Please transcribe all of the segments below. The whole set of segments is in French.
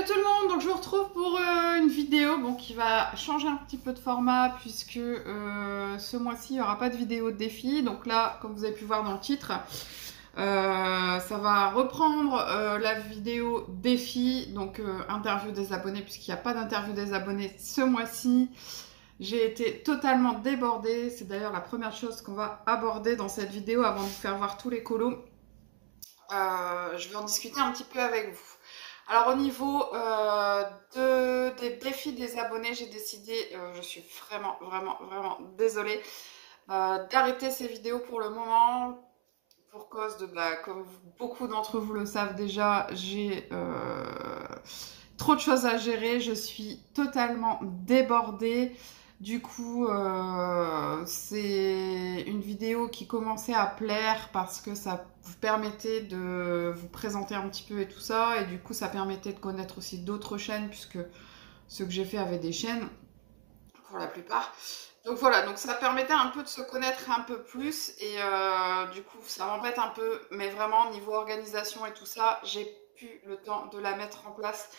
Salut tout le monde, donc je vous retrouve pour une vidéo qui va changer un petit peu de format puisque ce mois-ci il n'y aura pas de vidéo de défi. Donc là, comme vous avez pu voir dans le titre, ça va reprendre la vidéo défi, donc interview des abonnés, puisqu'il n'y a pas d'interview des abonnés ce mois-ci. J'ai été totalement débordée, c'est d'ailleurs la première chose qu'on va aborder dans cette vidéo avant de vous faire voir tous les colos. Je vais en discuter un petit peu avec vous. Alors au niveau des défis des abonnés, j'ai décidé, je suis vraiment désolée, d'arrêter ces vidéos pour le moment, pour cause de, comme beaucoup d'entre vous le savent déjà, j'ai trop de choses à gérer, je suis totalement débordée. Du coup, c'est une vidéo qui commençait à plaire parce que ça vous permettait de vous présenter un petit peu et tout ça. Et du coup, ça permettait de connaître aussi d'autres chaînes puisque ceux que j'ai fait avaient des chaînes pour la plupart. Donc voilà, donc ça permettait un peu de se connaître un peu plus. Et du coup, ça m'embête un peu. Mais vraiment, niveau organisation et tout ça, j'ai plus le temps de la mettre en place.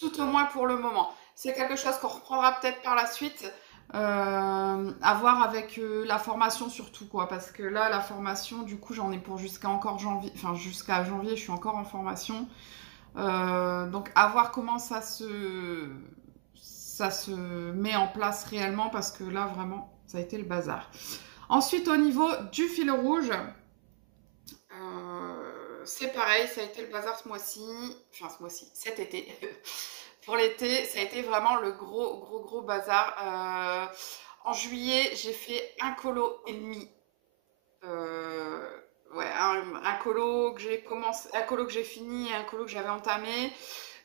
Tout au moins pour le moment. C'est quelque chose qu'on reprendra peut-être par la suite. À voir avec la formation surtout quoi, parce que là la formation du coup j'en ai pour jusqu'à encore janvier, enfin jusqu'à janvier je suis encore en formation, donc à voir comment ça se met en place réellement, parce que là vraiment ça a été le bazar. Ensuite au niveau du fil rouge, c'est pareil, ça a été le bazar ce mois-ci, cet été. Pour l'été, ça a été vraiment le gros bazar. En juillet, j'ai fait un colo et demi. Ouais, un colo que j'ai commencé, un colo que j'ai fini et un colo que j'avais entamé,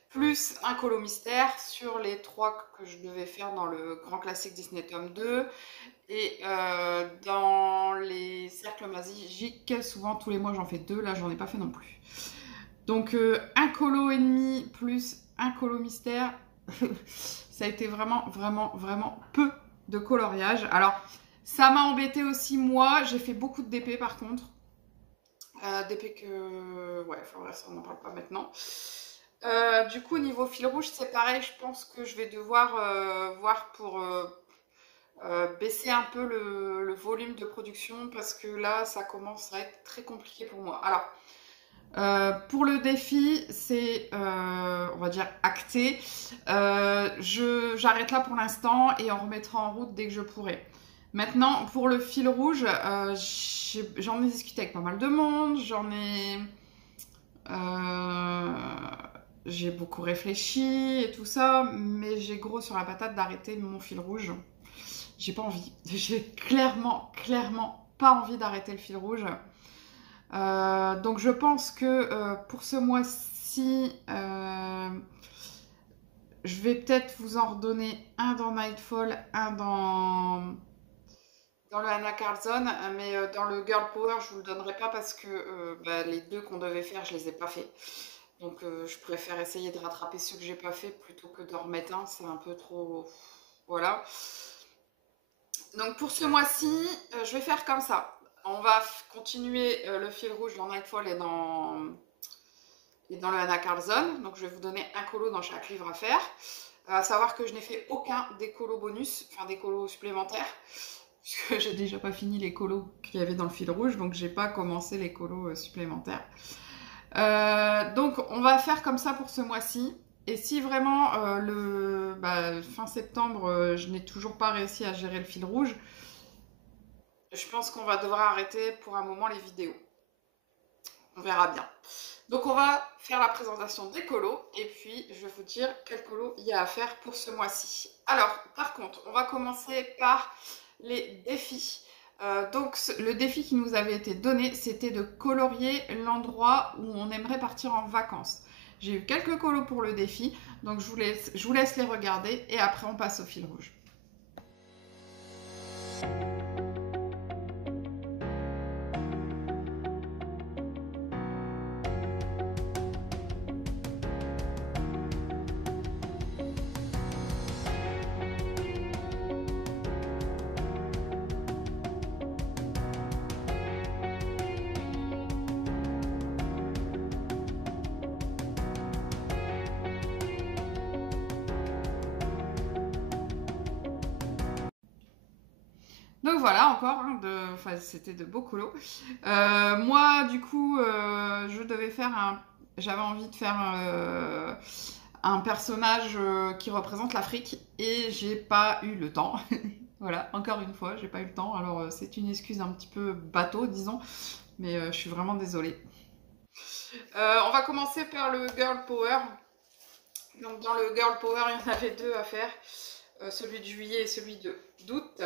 plus un colo mystère sur les 3 que je devais faire dans le grand classique Disney tome 2. Et dans les cercles magiques, souvent tous les mois j'en fais 2, là j'en ai pas fait non plus. Donc un colo et demi plus un colo mystère, ça a été vraiment peu de coloriage. Alors ça m'a embêté aussi moi, j'ai fait beaucoup de DP par contre. DP que... ouais, enfin bref, ça on n'en parle pas maintenant. Du coup au niveau fil rouge c'est pareil, je pense que je vais devoir voir pour baisser un peu le volume de production, parce que là ça commence à être très compliqué pour moi. Alors pour le défi, c'est, on va dire, acté. J'arrête là pour l'instant et on remettra en route dès que je pourrai. Maintenant, pour le fil rouge, j'en ai discuté avec pas mal de monde, j'ai beaucoup réfléchi et tout ça, mais j'ai gros sur la patate d'arrêter mon fil rouge. J'ai pas envie. J'ai clairement pas envie d'arrêter le fil rouge. Donc je pense que pour ce mois-ci, je vais peut-être vous en redonner un dans Nightfall, un dans le Anna Carlson, mais dans le Girl Power je vous le donnerai pas parce que les 2 qu'on devait faire je les ai pas fait. Donc je préfère essayer de rattraper ceux que j'ai pas fait plutôt que d'en remettre un, c'est un peu trop... Voilà. Donc pour ce mois-ci, je vais faire comme ça. On va continuer le fil rouge dans Nightfall et dans le Anna Carlson. Donc je vais vous donner un colo dans chaque livre à faire. À savoir que je n'ai fait aucun des colos bonus, enfin des colos supplémentaires, puisque j'ai déjà pas fini les colos qu'il y avait dans le fil rouge, donc j'ai pas commencé les colos supplémentaires. Donc on va faire comme ça pour ce mois-ci. Et si vraiment fin septembre, je n'ai toujours pas réussi à gérer le fil rouge, je pense qu'on va devoir arrêter pour un moment les vidéos. On verra bien. Donc on va faire la présentation des colos et puis je vais vous dire quel colo il y a à faire pour ce mois-ci. Alors par contre, on va commencer par les défis. Donc le défi qui nous avait été donné, c'était de colorier l'endroit où on aimerait partir en vacances. J'ai eu quelques colos pour le défi, donc je vous laisse les regarder et après on passe au fil rouge. Donc voilà, encore, hein, enfin, c'était de beaux colos. Moi, du coup, je devais faire j'avais envie de faire un personnage qui représente l'Afrique et j'ai pas eu le temps. Voilà, encore une fois, j'ai pas eu le temps. Alors, c'est une excuse un petit peu bateau, disons, mais je suis vraiment désolée. On va commencer par le Girl Power. Donc, dans le Girl Power, il y en avait deux à faire. Celui de juillet et celui d'août.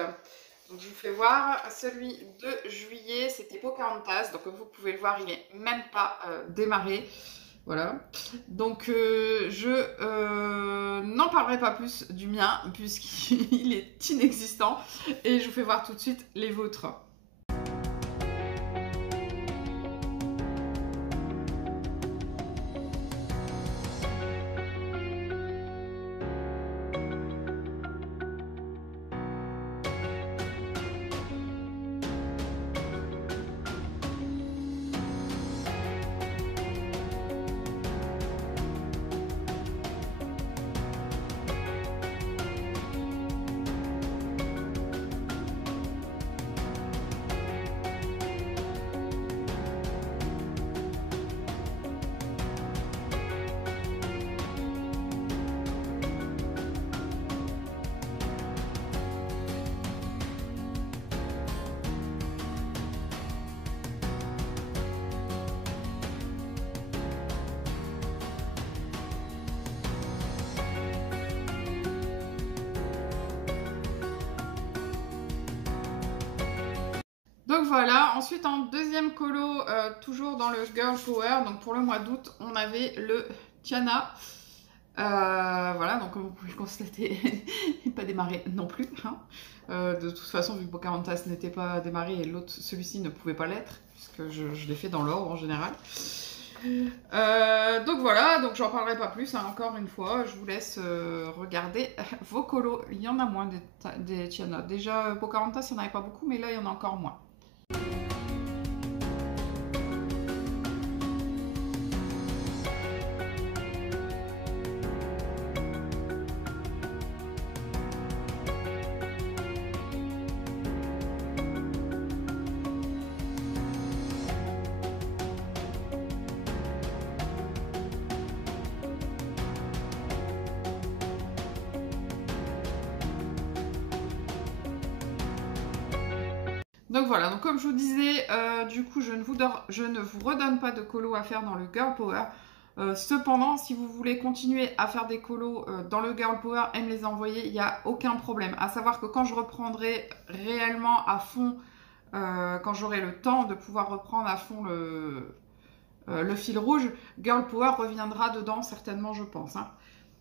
Donc je vous fais voir, celui de juillet c'était Pocahontas, donc comme vous pouvez le voir il est même pas démarré, voilà. Donc je n'en parlerai pas plus du mien puisqu'il est inexistant et je vous fais voir tout de suite les vôtres. Donc voilà, ensuite en deuxième colo, toujours dans le Girl Power, donc pour le mois d'août, on avait le Tiana. Voilà, donc comme vous pouvez le constater, il n'est pas démarré non plus. Hein. De toute façon, vu que Pocahontas n'était pas démarré et l'autre, celui-ci ne pouvait pas l'être, puisque je l'ai fait dans l'ordre en général. Donc voilà, donc j'en parlerai pas plus, hein, encore une fois, je vous laisse regarder vos colos. Il y en a moins des Tiana. Déjà, Pocahontas, il n'y en avait pas beaucoup, mais là, il y en a encore moins. Donc voilà, donc comme je vous disais, du coup je ne vous redonne pas de colos à faire dans le Girl Power. Cependant, si vous voulez continuer à faire des colos dans le Girl Power et me les envoyer, il n'y a aucun problème. À savoir que quand je reprendrai réellement à fond, quand j'aurai le temps de pouvoir reprendre à fond le fil rouge, Girl Power reviendra dedans certainement, je pense. Hein.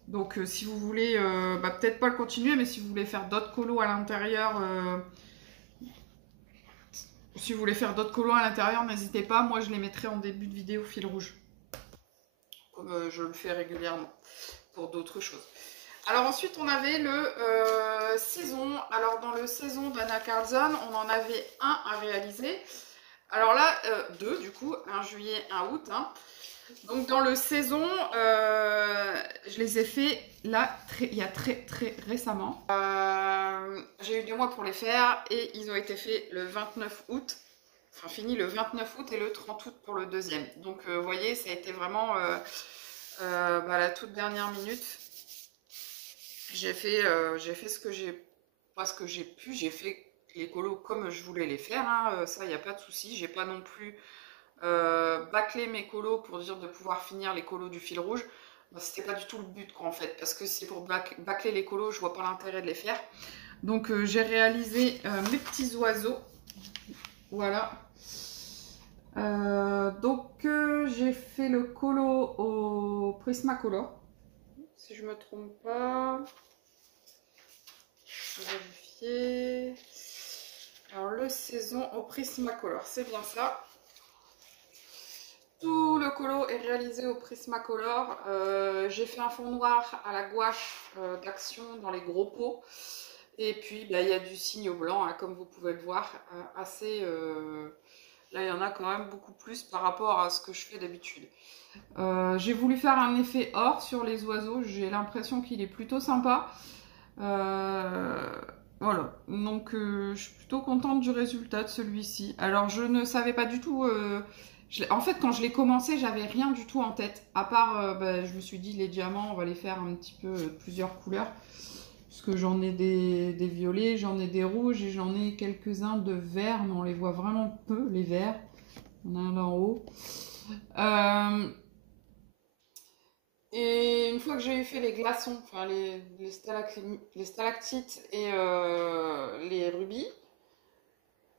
Donc si vous voulez, peut-être pas le continuer, mais si vous voulez faire d'autres colos à l'intérieur... Si vous voulez faire d'autres colos à l'intérieur, n'hésitez pas. Moi, je les mettrai en début de vidéo fil rouge. Comme je le fais régulièrement pour d'autres choses. Alors ensuite, on avait le saison. Alors dans le saison d'Anna Carlson, on en avait un à réaliser. Alors là, deux du coup, un juillet, un août. Hein. Donc dans le saison, je les ai fait là, il y a très récemment. J'ai eu 2 mois pour les faire et ils ont été faits le 29 août. Enfin fini le 29 août et le 30 août pour le deuxième. Donc vous voyez, ça a été vraiment la toute dernière minute. J'ai fait ce que j'ai, pas ce que j'ai pu, j'ai fait les colos comme je voulais les faire. Hein. Ça, il n'y a pas de souci. J'ai pas non plus bâcler mes colos pour dire de pouvoir finir les colos du fil rouge, c'était pas du tout le but quoi en fait, parce que c'est pour bâcler les colos, je vois pas l'intérêt de les faire. Donc j'ai réalisé mes petits oiseaux, voilà. Donc j'ai fait le colo au Prismacolor, si je me trompe pas. Je vais vérifier. Alors le saison au Prismacolor, c'est bien ça. Tout le colo est réalisé au Prismacolor. J'ai fait un fond noir à la gouache d'Action dans les gros pots. Et puis, il y a du signe blanc, hein, comme vous pouvez le voir. Là, il y en a quand même beaucoup plus par rapport à ce que je fais d'habitude. J'ai voulu faire un effet or sur les oiseaux. J'ai l'impression qu'il est plutôt sympa. Voilà, donc je suis plutôt contente du résultat de celui-ci. Alors je ne savais pas du tout, en fait quand je l'ai commencé j'avais rien du tout en tête, à part bah, je me suis dit les diamants on va les faire un petit peu plusieurs couleurs, parce que j'en ai des violets, j'en ai des rouges et j'en ai quelques-uns de verts, mais on les voit vraiment peu les verts. On a un là en haut. Et une fois que j'ai fait les glaçons, enfin les stalactites et les rubis,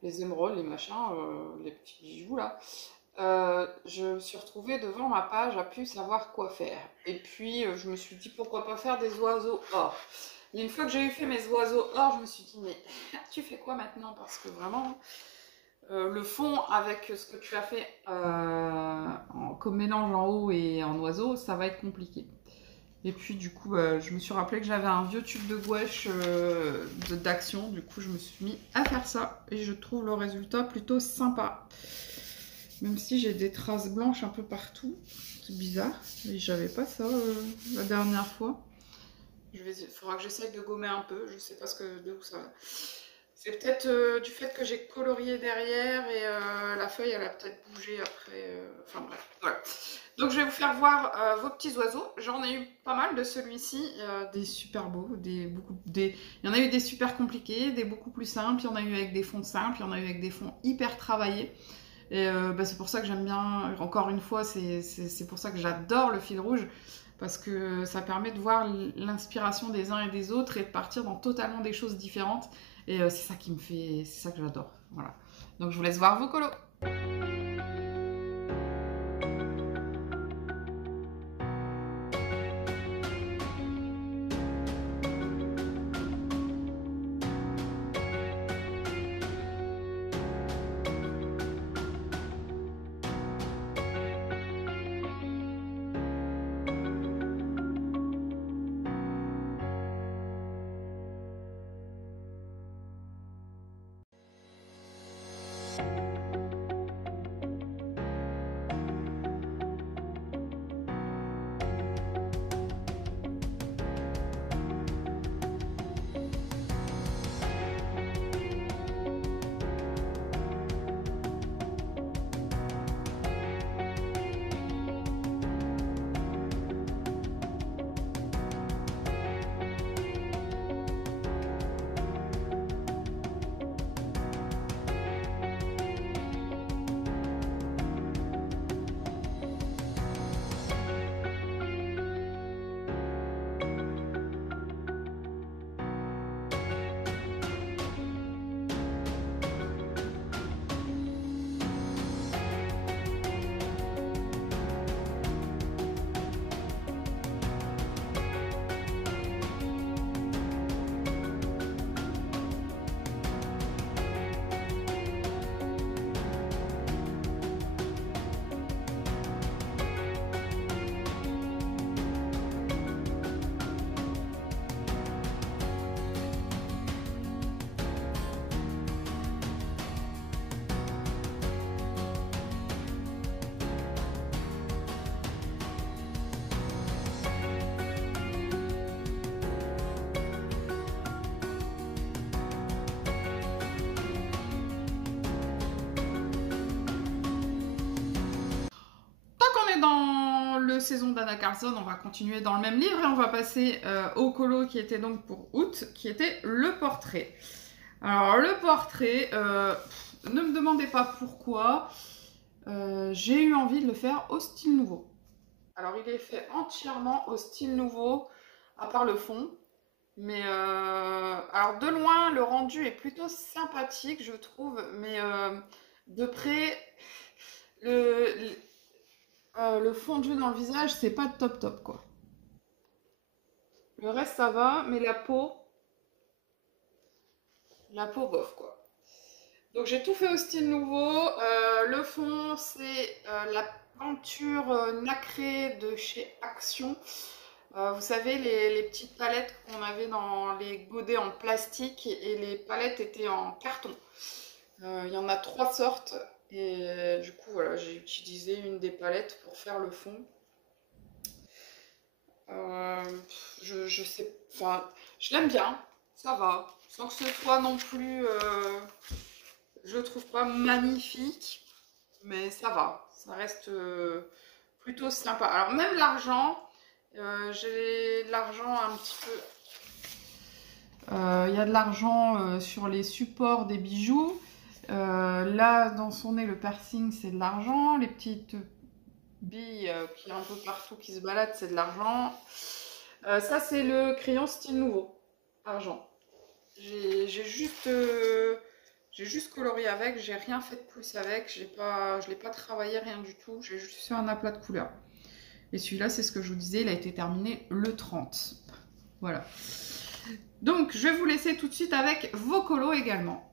les émeraudes, les machins, les petits bijoux là, je me suis retrouvée devant ma page à plus savoir quoi faire. Et puis je me suis dit pourquoi pas faire des oiseaux or. Et une fois que j'ai eu fait mes oiseaux or, je me suis dit mais tu fais quoi maintenant? Parce que vraiment, le fond avec ce que tu as fait comme mélange en haut et en oiseau, ça va être compliqué. Et puis du coup, je me suis rappelé que j'avais un vieux tube de gouache d'Action. Du coup, je me suis mis à faire ça. Et je trouve le résultat plutôt sympa. Même si j'ai des traces blanches un peu partout. C'est bizarre. Mais j'avais pas ça la dernière fois. Il faudra que j'essaye de gommer un peu. Je sais pas d'où ça va. C'est peut-être du fait que j'ai colorié derrière et la feuille elle a peut-être bougé après. Enfin bref, voilà. Donc je vais vous faire voir vos petits oiseaux. J'en ai eu pas mal de celui-ci, des super beaux, il y en a eu des super compliqués, des beaucoup plus simples, il y en a eu avec des fonds simples, il y en a eu avec des fonds hyper travaillés. Et bah, c'est pour ça que j'aime bien, encore une fois, c'est pour ça que j'adore le fil rouge, parce que ça permet de voir l'inspiration des uns et des autres et de partir dans totalement des choses différentes. Et c'est ça qui me fait, c'est ça que j'adore. Voilà. Donc je vous laisse voir vos colos. Dans le saison d'Anna Carlson, on va continuer dans le même livre et on va passer au colo qui était donc pour août, qui était le portrait. Alors le portrait, ne me demandez pas pourquoi, j'ai eu envie de le faire au style nouveau. Alors il est fait entièrement au style nouveau, à part le fond. Mais alors de loin, le rendu est plutôt sympathique, je trouve, mais de près, le fondu dans le visage, c'est pas top top quoi. Le reste ça va, mais la peau bof quoi. Donc j'ai tout fait au style nouveau. Le fond c'est la peinture nacrée de chez Action. Vous savez les petites palettes qu'on avait dans les godets en plastique et les palettes étaient en carton. Il y en a 3 sortes. Et du coup, voilà, j'ai utilisé une des palettes pour faire le fond. Je sais, enfin, je l'aime bien. Ça va. Sans que ce soit non plus, je trouve pas magnifique, mais ça va. Ça reste plutôt sympa. Alors même l'argent, j'ai de l'argent un petit peu. Il y a de l'argent sur les supports des bijoux. Là, dans son nez, le piercing, c'est de l'argent. Les petites billes qui est un peu partout qui se baladent, c'est de l'argent. Ça, c'est le crayon style nouveau, argent. J'ai juste colorié avec, j'ai rien fait de plus avec, je l'ai pas travaillé, rien du tout, j'ai juste fait un aplat de couleur. Et celui-là, c'est ce que je vous disais, il a été terminé le 30. Voilà. Donc, je vais vous laisser tout de suite avec vos colos également.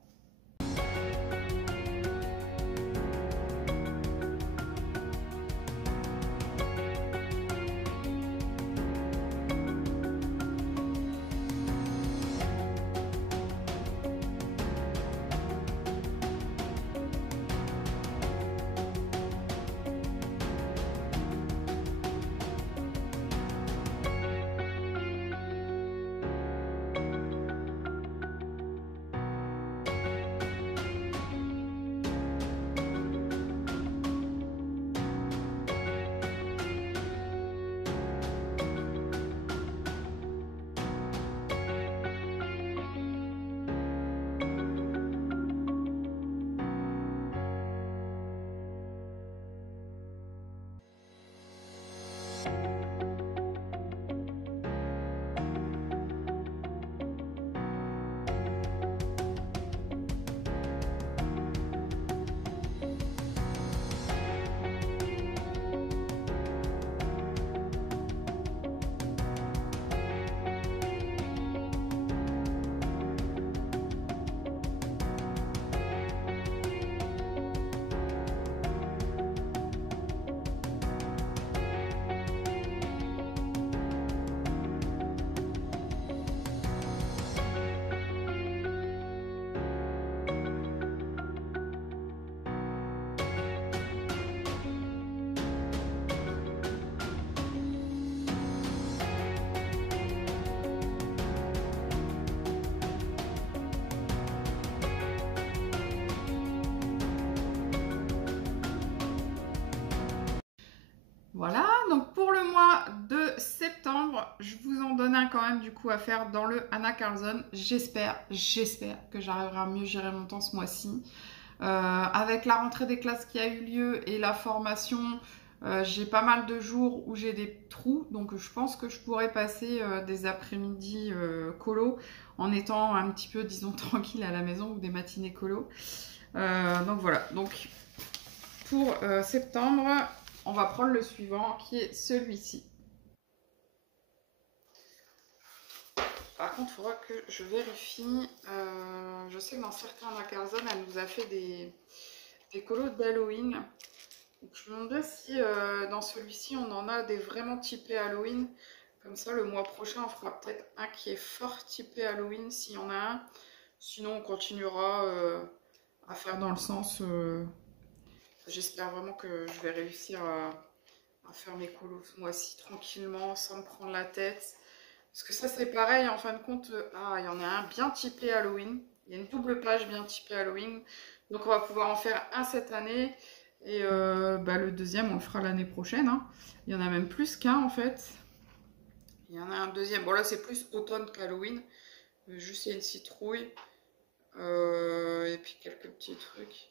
Voilà, donc pour le mois de septembre, je vous en donne un quand même du coup à faire dans le Anna Carlson. J'espère que j'arriverai à mieux gérer mon temps ce mois-ci. Avec la rentrée des classes qui a eu lieu et la formation, j'ai pas mal de jours où j'ai des trous, donc je pense que je pourrais passer des après-midi colo en étant un petit peu, disons, tranquille à la maison ou des matinées colo. Donc voilà, donc pour septembre, on va prendre le suivant qui est celui-ci. Par contre, il faudra que je vérifie. Je sais que dans certains magasins, elle nous a fait des colos d'Halloween. Donc, je me demandais si dans celui-ci, on en a des vraiment typés Halloween. Comme ça, le mois prochain, on fera peut-être un qui est fort typé Halloween, s'il y en a un. Sinon, on continuera à faire dans le sens... J'espère vraiment que je vais réussir à faire mes colos ce mois-ci tranquillement, sans me prendre la tête. Parce que ça, c'est pareil, en fin de compte, il y en a un bien typé Halloween. Il y a une double page bien typée Halloween. Donc, on va pouvoir en faire un cette année. Et le deuxième, on le fera l'année prochaine. Hein. Il y en a même plus qu'un, en fait. Il y en a un deuxième. Bon, là, c'est plus automne qu'Halloween. Juste, il y a une citrouille. Et puis, quelques petits trucs.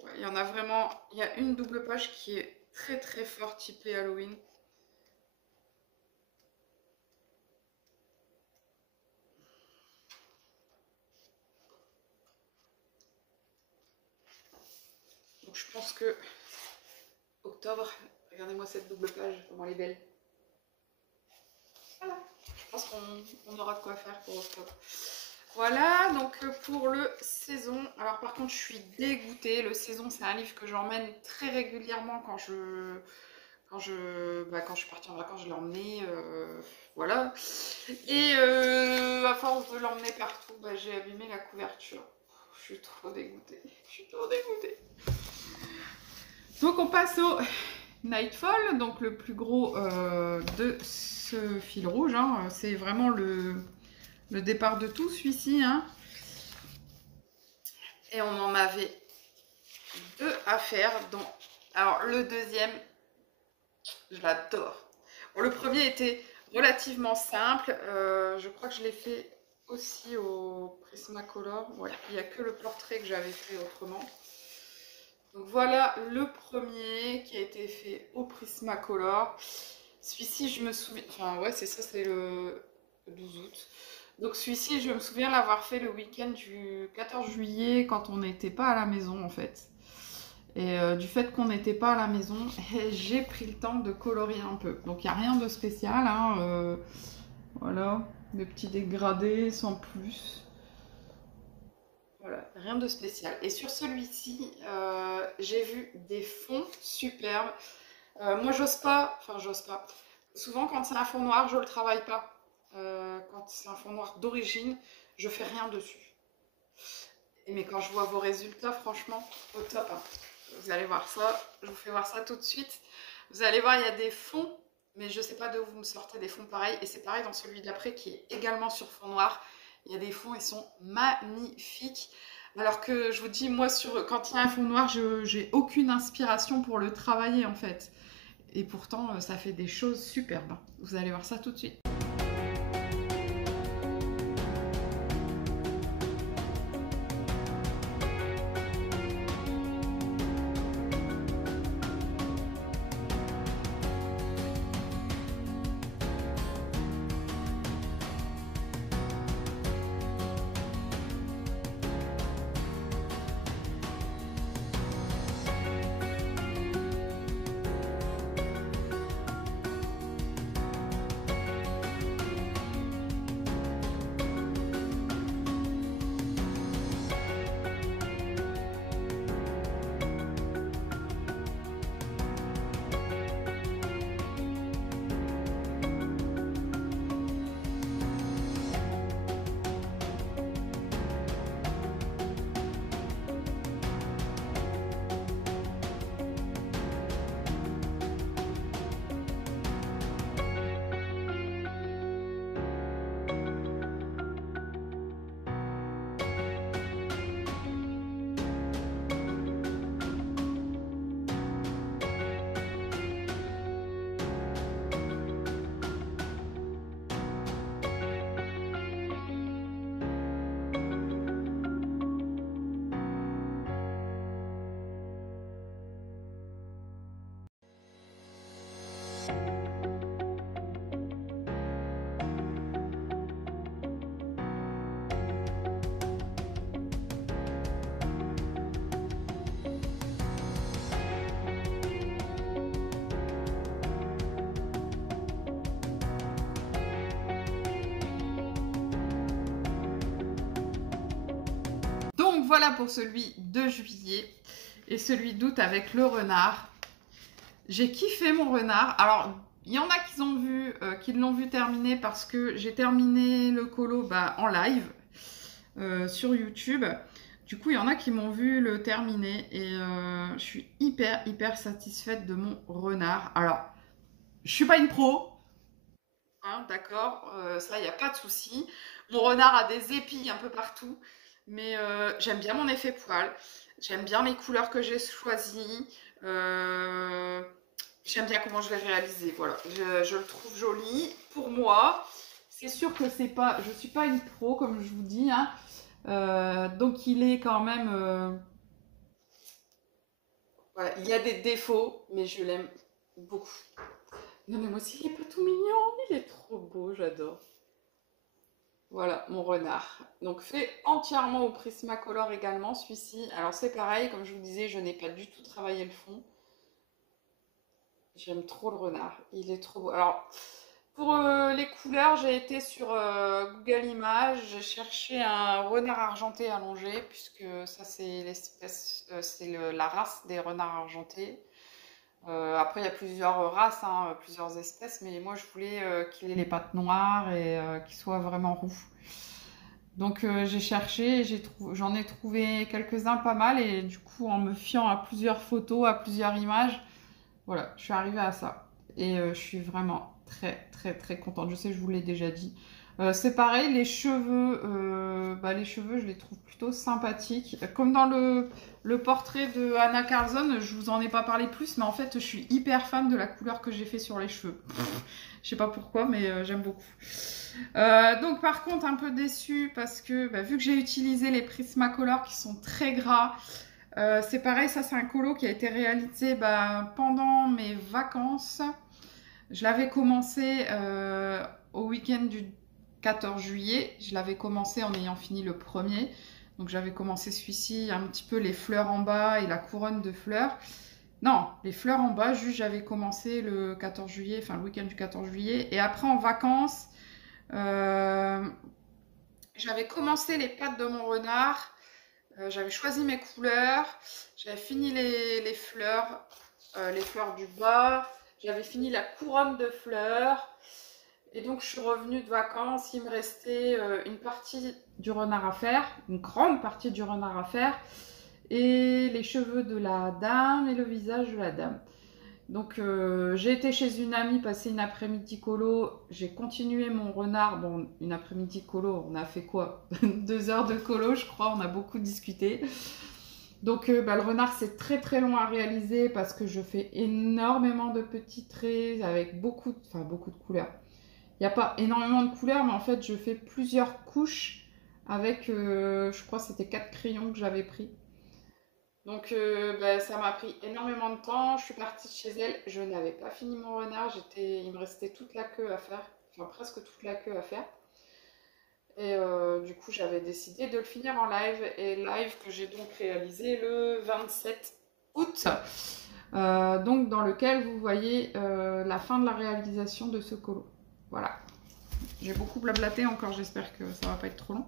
Ouais, il y en a vraiment... Il y a une double page qui est très, très fort typée Halloween. Donc je pense que octobre, regardez-moi cette double page, comment elle est belle. Voilà, je pense qu'on aura de quoi faire pour octobre. Voilà, donc pour le saison, alors par contre je suis dégoûtée, le saison c'est un livre que j'emmène très régulièrement quand je suis partie en vacances, je l'ai emmené, voilà. Et à force de l'emmener partout, j'ai abîmé la couverture. Je suis trop dégoûtée, Donc on passe au Nightfall, donc le plus gros de ce fil rouge. Hein. C'est vraiment le départ de tout, celui-ci, hein. Et on en avait 2 à faire. Donc, alors, le deuxième, je l'adore. Bon, le premier était relativement simple. Je crois que je l'ai fait aussi au Prismacolor. Ouais, il n'y a que le portrait que j'avais fait autrement. Donc voilà le premier qui a été fait au Prismacolor. Celui-ci, je me souviens... Enfin, ouais, c'est ça, c'est le 12 août. Donc celui-ci, je me souviens l'avoir fait le week-end du 14 juillet quand on n'était pas à la maison, en fait. Et du fait qu'on n'était pas à la maison, j'ai pris le temps de colorier un peu. Donc il n'y a rien de spécial, hein. Voilà, des petits dégradés sans plus. Voilà, rien de spécial. Et sur celui-ci, j'ai vu des fonds superbes. Moi, j'ose pas, enfin, j'ose pas. Souvent, quand c'est un fond noir, je le travaille pas. Quand c'est un fond noir d'origine, je fais rien dessus. Mais quand je vois vos résultats, franchement, au top, hein. Vous allez voir ça, je vous fais voir ça tout de suite. Vous allez voir, il y a des fonds, mais je sais pas d'où vous me sortez des fonds pareils. Et c'est pareil dans celui d'après qui est également sur fond noir. Il y a des fonds, ils sont magnifiques. Alors que je vous dis, moi, quand il y a un fond noir, j'ai aucune inspiration pour le travailler en fait. Et pourtant, ça fait des choses superbes. Vous allez voir ça tout de suite. Donc voilà pour celui de juillet et celui d'août avec le renard. J'ai kiffé mon renard. Alors, il y en a qui l'ont vu terminer parce que j'ai terminé le colo en live sur YouTube. Du coup, il y en a qui m'ont vu le terminer et je suis hyper satisfaite de mon renard. Alors, je suis pas une pro, hein, d'accord, ça, il n'y a pas de souci. Mon renard a des épis un peu partout, mais j'aime bien mon effet poil. J'aime bien les couleurs que j'ai choisies. J'aime bien comment je l'ai réalisé. Voilà, je le trouve joli. Pour moi, c'est sûr que c'est pas, je suis pas une pro, comme je vous dis, hein. Donc il est quand même... voilà, il y a des défauts, mais je l'aime beaucoup. Non mais moi aussi, il est pas tout mignon. Il est trop beau, j'adore. Voilà, mon renard. Donc fait entièrement au Prismacolor également, celui-ci. Alors c'est pareil, comme je vous disais, je n'ai pas du tout travaillé le fond. J'aime trop le renard, il est trop beau. Alors, pour les couleurs, j'ai été sur Google Images, j'ai cherché un renard argenté allongé, puisque ça c'est l'espèce, la race des renards argentés. Après, il y a plusieurs races, hein, plusieurs espèces, mais moi je voulais qu'il ait les pattes noires et qu'il soit vraiment roux. Donc j'ai cherché, j'en ai trouvé quelques-uns pas mal, et du coup, en me fiant à plusieurs photos, à plusieurs images, voilà, je suis arrivée à ça. Et je suis vraiment très contente. Je sais, je vous l'ai déjà dit. C'est pareil, les cheveux, je les trouve plutôt sympathiques. Comme dans le portrait de Anna Carlson, je vous en ai pas parlé plus, mais en fait, je suis hyper fan de la couleur que j'ai fait sur les cheveux. Je sais pas pourquoi, mais j'aime beaucoup. Donc par contre, un peu déçue parce que vu que j'ai utilisé les Prismacolor qui sont très gras, c'est pareil, ça c'est un colo qui a été réalisé pendant mes vacances. Je l'avais commencé au week-end du 14 juillet. Je l'avais commencé en ayant fini le premier. Donc j'avais commencé celui-ci, un petit peu les fleurs en bas et la couronne de fleurs. Non, les fleurs en bas, juste j'avais commencé le 14 juillet, enfin le week-end du 14 juillet. Et après en vacances, j'avais commencé les pattes de mon renard. J'avais choisi mes couleurs. J'avais fini les fleurs du bas. J'avais fini la couronne de fleurs. Et donc je suis revenue de vacances. Il me restait une partie du renard à faire, une grande partie du renard à faire, et les cheveux de la dame et le visage de la dame. Donc j'ai été chez une amie passer une après-midi colo. J'ai continué mon renard. Bon, une après-midi colo, on a fait quoi? 2 heures de colo, je crois. On a beaucoup discuté. Donc le renard, c'est très très long à réaliser parce que je fais énormément de petits traits avec beaucoup de couleurs. Il n'y a pas énormément de couleurs, mais en fait, je fais plusieurs couches avec, je crois que c'était 4 crayons que j'avais pris. Donc ça m'a pris énormément de temps. Je suis partie de chez elle. Je n'avais pas fini mon renard. Il me restait toute la queue à faire. Enfin, presque toute la queue à faire. Et du coup, j'avais décidé de le finir en live. Et live que j'ai donc réalisé le 27 août. Donc dans lequel vous voyez la fin de la réalisation de ce colo. Voilà. J'ai beaucoup blablaté encore. J'espère que ça va pas être trop long.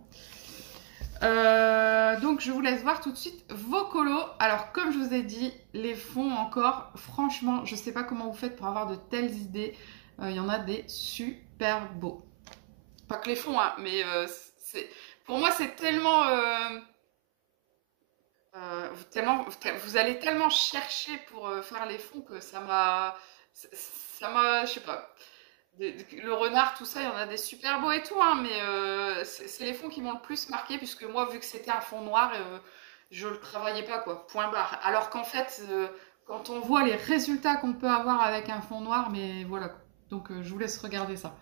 Donc je vous laisse voir tout de suite vos colos. Alors comme je vous ai dit, les fonds encore, franchement, je sais pas comment vous faites pour avoir de telles idées. Il y en a des super beaux. Pas que les fonds, hein, mais pour moi c'est tellement, vous allez tellement chercher pour faire les fonds que ça m'a, je sais pas. Le renard, tout ça, il y en a des super beaux et tout, hein, mais c'est les fonds qui m'ont le plus marqué, puisque moi, vu que c'était un fond noir, je le travaillais pas, quoi, point barre. Alors qu'en fait, quand on voit les résultats qu'on peut avoir avec un fond noir, mais voilà, quoi. Donc je vous laisse regarder ça.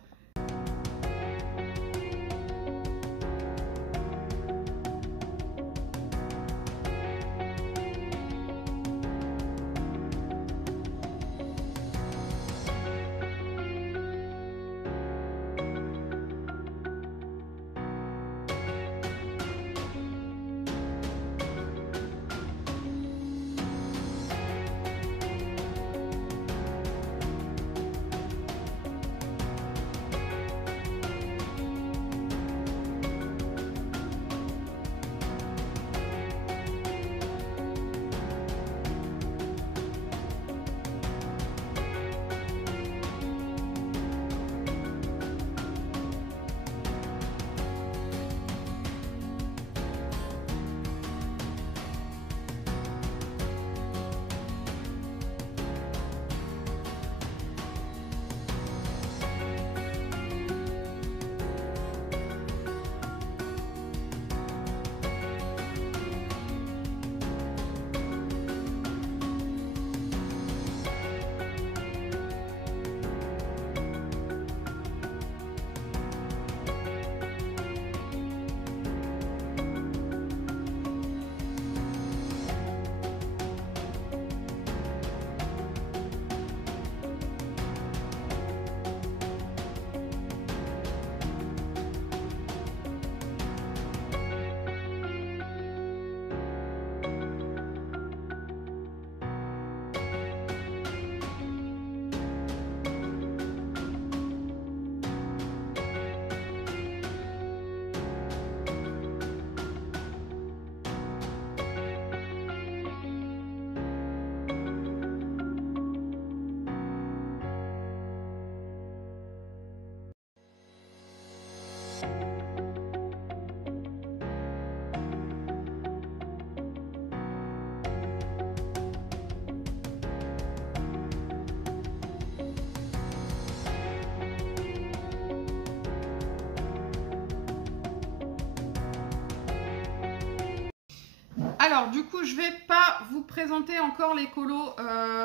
Alors, du coup, je vais pas vous présenter encore les colos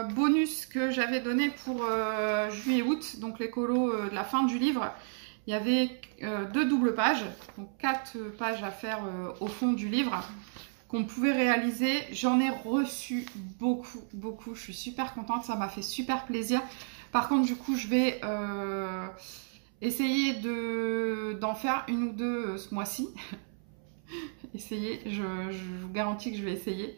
bonus que j'avais donné pour juillet-août, donc les colos de la fin du livre. Il y avait 2 doubles pages, donc 4 pages à faire au fond du livre qu'on pouvait réaliser. J'en ai reçu beaucoup, beaucoup. Je suis super contente, ça m'a fait super plaisir. Par contre, du coup, je vais essayer d'en faire une ou deux ce mois-ci. Essayer, je vous garantis que je vais essayer.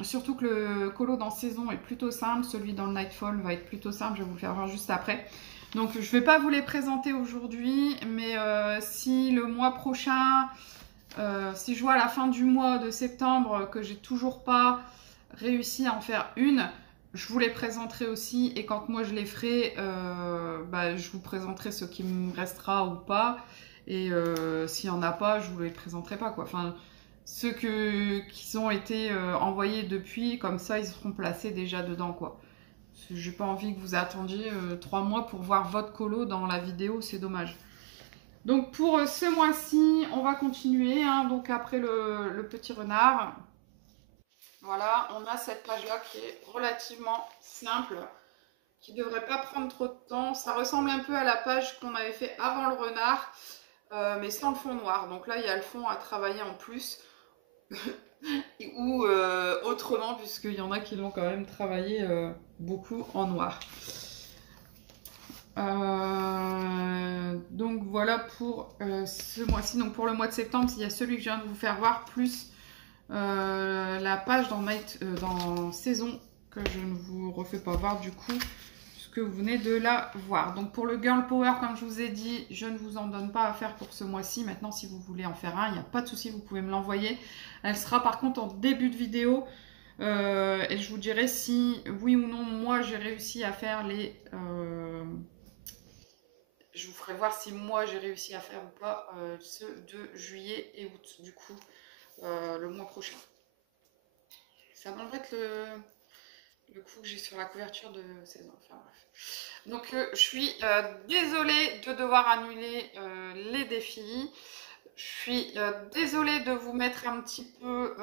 Surtout que le colo dans saison est plutôt simple, celui dans le Nightfall va être plutôt simple, je vais vous le faire voir juste après. Donc je ne vais pas vous les présenter aujourd'hui, mais si le mois prochain, si je vois à la fin du mois de septembre que j'ai toujours pas réussi à en faire une, je vous les présenterai aussi, et quand moi je les ferai, je vous présenterai ce qui me restera ou pas. Et s'il n'y en a pas, je ne vous les présenterai pas, quoi. Enfin, ceux qui ont été envoyés depuis, comme ça, ils seront placés déjà dedans, quoi. J'ai pas envie que vous attendiez 3 mois pour voir votre colo dans la vidéo, c'est dommage. Donc pour ce mois-ci, on va continuer, hein, donc après le petit renard. Voilà, on a cette page-là qui est relativement simple, qui ne devrait pas prendre trop de temps. Ça ressemble un peu à la page qu'on avait fait avant le renard, mais sans le fond noir. Donc là, il y a le fond à travailler en plus. Ou autrement, puisqu'il y en a qui l'ont quand même travaillé beaucoup en noir. Donc voilà pour ce mois-ci. Donc pour le mois de septembre, il y a celui que je viens de vous faire voir, plus la page dans saison que je ne vous refais pas voir du coup, puisque vous venez de la voir. Donc pour le Girl Power, comme je vous ai dit, je ne vous en donne pas à faire pour ce mois-ci. Maintenant, si vous voulez en faire un, il n'y a pas de souci, vous pouvez me l'envoyer. Elle sera par contre en début de vidéo. Et je vous dirai si oui ou non moi j'ai réussi à faire les... je vous ferai voir si moi j'ai réussi à faire ou pas ceux de juillet et août, du coup, le mois prochain. Ça m'embête le coup que j'ai sur la couverture de saison. Enfin bref. Donc je suis désolée de devoir annuler les défis. Je suis désolée de vous mettre un petit peu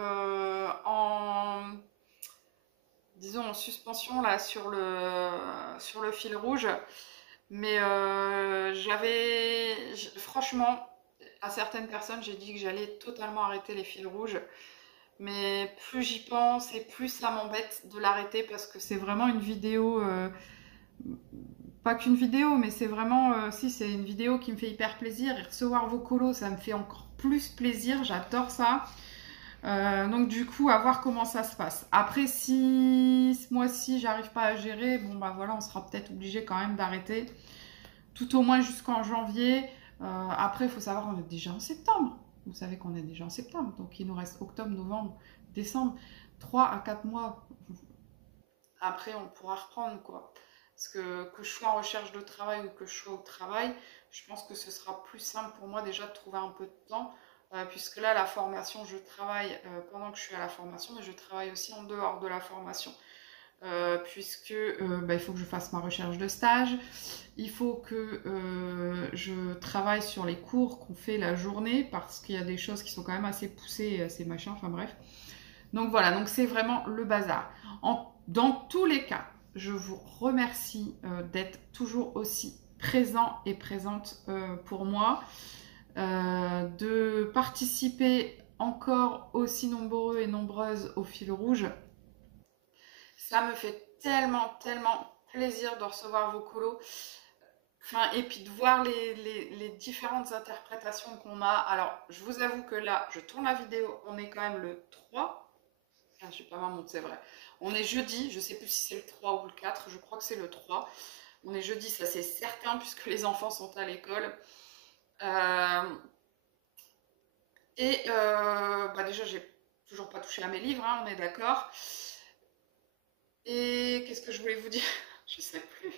disons en suspension là sur le fil rouge. Mais franchement, à certaines personnes, j'ai dit que j'allais totalement arrêter les fils rouges. Mais plus j'y pense et plus ça m'embête de l'arrêter, parce que c'est vraiment une vidéo, pas qu'une vidéo, mais c'est vraiment, si c'est une vidéo qui me fait hyper plaisir, et recevoir vos colos, ça me fait encore plus plaisir, j'adore ça. Donc du coup, à voir comment ça se passe. Après, si ce mois-ci, j'arrive pas à gérer, bon bah voilà, on sera peut-être obligé quand même d'arrêter, tout au moins jusqu'en janvier. Après, il faut savoir qu'on est déjà en septembre. Vous savez qu'on est déjà en septembre, donc il nous reste octobre, novembre, décembre, 3 à 4 mois. Après, on pourra reprendre, quoi. Parce que je sois en recherche de travail ou que je sois au travail, je pense que ce sera plus simple pour moi déjà de trouver un peu de temps. Puisque là, la formation, je travaille pendant que je suis à la formation, mais je travaille aussi en dehors de la formation. Puisque il faut que je fasse ma recherche de stage, il faut que je travaille sur les cours qu'on fait la journée, parce qu'il y a des choses qui sont quand même assez poussées, assez machin, enfin bref. Donc voilà, donc c'est vraiment le bazar. Dans tous les cas, je vous remercie d'être toujours aussi présent et présente pour moi, de participer encore aussi nombreux et nombreuses au fil rouge. Ça me fait tellement, tellement plaisir de recevoir vos colos. Enfin, et puis de voir les différentes interprétations qu'on a. Alors, je vous avoue que là, je tourne la vidéo, on est quand même le 3. Ah, je suis pas maman, c'est vrai. On est jeudi, je sais plus si c'est le 3 ou le 4, je crois que c'est le 3. On est jeudi, ça c'est certain, puisque les enfants sont à l'école. Déjà, j'ai toujours pas touché à mes livres, hein, on est d'accord. Et qu'est-ce que je voulais vous dire? Je sais plus.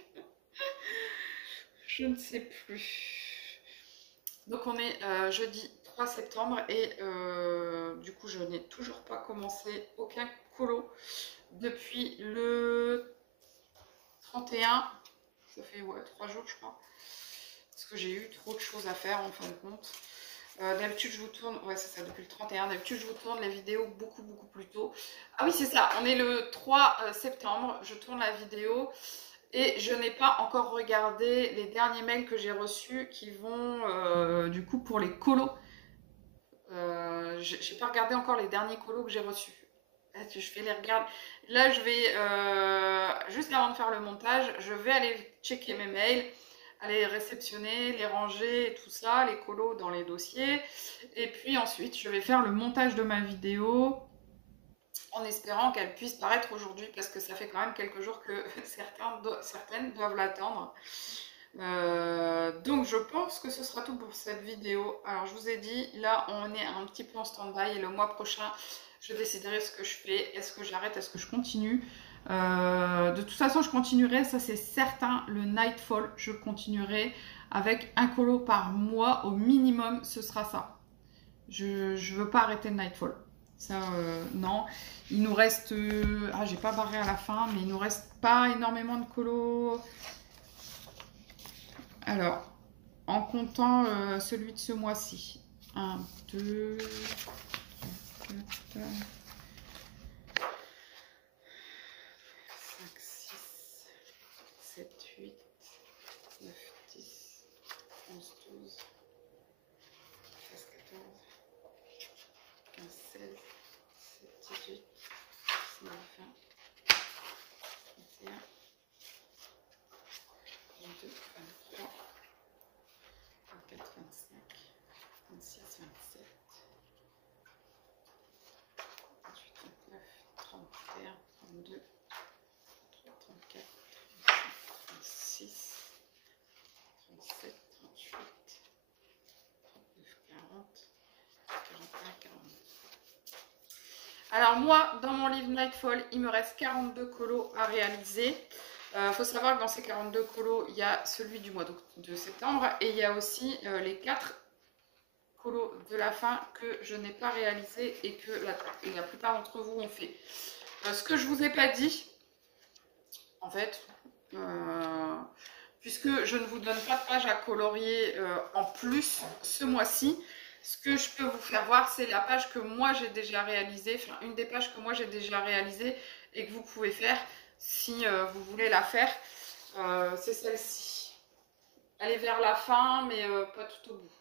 Je ne sais plus. Donc on est jeudi 3 septembre et du coup je n'ai toujours pas commencé aucun colo depuis le 31. Ça fait 3 jours je crois. Parce que j'ai eu trop de choses à faire en fin de compte. D'habitude, je vous tourne, ouais, c'est ça, depuis le 31. D'habitude, je vous tourne les vidéos beaucoup plus tôt. Ah oui, c'est ça, on est le 3 septembre. Je tourne la vidéo et je n'ai pas encore regardé les derniers mails que j'ai reçus qui vont du coup pour les colos. J'ai pas regardé encore les derniers colos que j'ai reçus. Je vais les regarder. Là, je vais, juste avant de faire le montage, je vais aller checker mes mails, aller les réceptionner, les ranger et tout ça, les colos dans les dossiers. Et puis ensuite, je vais faire le montage de ma vidéo en espérant qu'elle puisse paraître aujourd'hui parce que ça fait quand même quelques jours que certaines doivent l'attendre. Donc je pense que ce sera tout pour cette vidéo. Alors je vous ai dit, là on est un petit peu en stand-by et le mois prochain je déciderai ce que je fais. Est-ce que j'arrête, est-ce que je continue? De toute façon je continuerai, ça c'est certain. Le Nightfall, je continuerai avec un colo par mois au minimum, ce sera ça. Je veux pas arrêter le Nightfall. Ça, non. Il nous reste... ah, j'ai pas barré à la fin, mais il nous reste pas énormément de colos. Alors, en comptant celui de ce mois-ci. 1, 2, 4, 5, 6, 7, 8, 9, 10, 11, 12, 13, 14, 15, 16, 17, 18, 19, 20, 21, 22, 23, 24, 25, 26, 27, 28, 29, 30, 31, 32, 33, 34, 35, 36, 37, 38, 39, 40, 41, 42. Alors moi, dans mon livre Nightfall, il me reste 42 colos à réaliser. Faut savoir que dans ces 42 colos, il y a celui du mois de septembre et il y a aussi les 4 colos de la fin que je n'ai pas réalisé et que la plupart d'entre vous ont fait. Ce que je vous ai pas dit, en fait, puisque je ne vous donne pas de page à colorier en plus ce mois-ci, ce que je peux vous faire voir, c'est la page que moi j'ai déjà réalisée, enfin une des pages que moi j'ai déjà réalisée et que vous pouvez faire si vous voulez la faire. C'est celle-ci. Elle est vers la fin, mais pas tout au bout.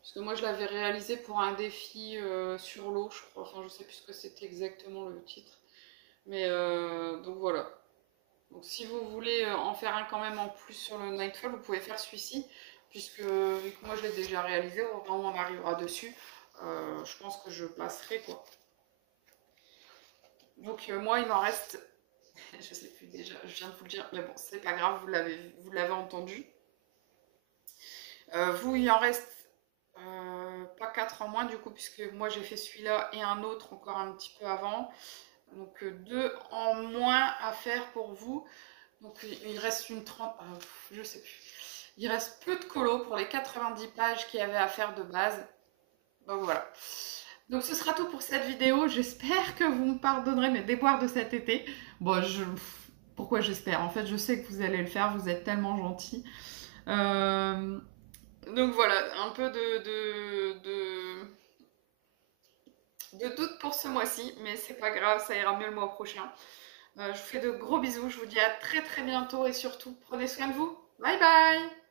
Parce que moi je l'avais réalisée pour un défi sur l'eau, je crois. Enfin, je sais plus ce que c'était exactement le titre. Mais donc voilà. Donc si vous voulez en faire un quand même en plus sur le Nightfall, vous pouvez faire celui-ci. Puisque vu que moi je l'ai déjà réalisé, au moment où on arrivera dessus, je pense que je passerai quoi. Donc moi il m'en reste, je sais plus déjà, je viens de vous le dire, mais bon c'est pas grave, vous l'avez entendu. Vous il en reste pas 4 en moins du coup, puisque moi j'ai fait celui-là et un autre encore un petit peu avant. Donc 2 en moins à faire pour vous. Donc il reste une 30, je sais plus. Il reste peu de colos pour les 90 pages qu'il y avait à faire de base. Donc voilà. Donc ce sera tout pour cette vidéo. J'espère que vous me pardonnerez mes déboires de cet été. Bon, pourquoi j'espère? En fait, je sais que vous allez le faire. Vous êtes tellement gentils. Donc voilà, un peu de doute pour ce mois-ci. Mais c'est pas grave, ça ira mieux le mois prochain. Je vous fais de gros bisous. Je vous dis à très bientôt. Et surtout, prenez soin de vous. Bye bye!